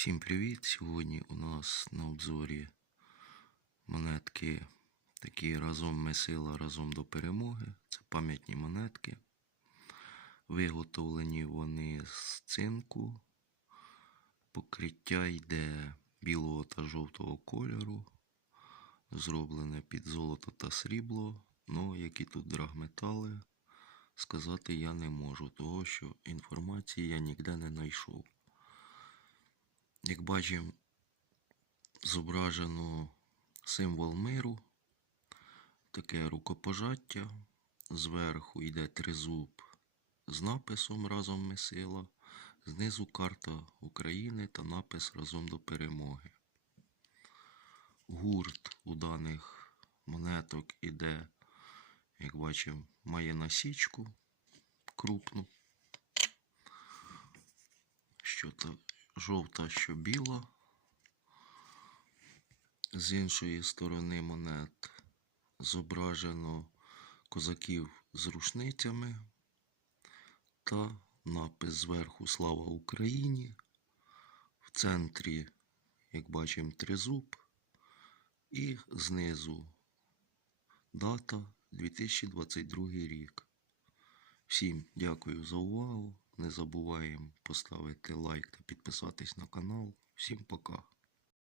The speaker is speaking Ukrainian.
Всім привіт! Сьогодні у нас на обзорі монетки такі разом ми сила, разом до перемоги. Це пам'ятні монетки. Виготовлені вони з цинку. Покриття йде білого та жовтого кольору. Зроблене під золото та срібло. Ну, які тут драгметали, сказати я не можу, того що інформації я ніде не знайшов. Як бачимо, зображено символ миру, таке рукопожаття. Зверху йде тризуб з написом Разом ми сила, знизу карта України та напис Разом до перемоги. Гурт у даних монеток іде, як бачимо, має насічку крупну жовта, що біла. З іншої сторони монет зображено козаків з рушницями та напис зверху Слава Україні. В центрі, як бачимо, тризуб, і знизу дата 2022 рік. Всім дякую за увагу. Не забуваємо поставити лайк та підписатись на канал. Всім пока.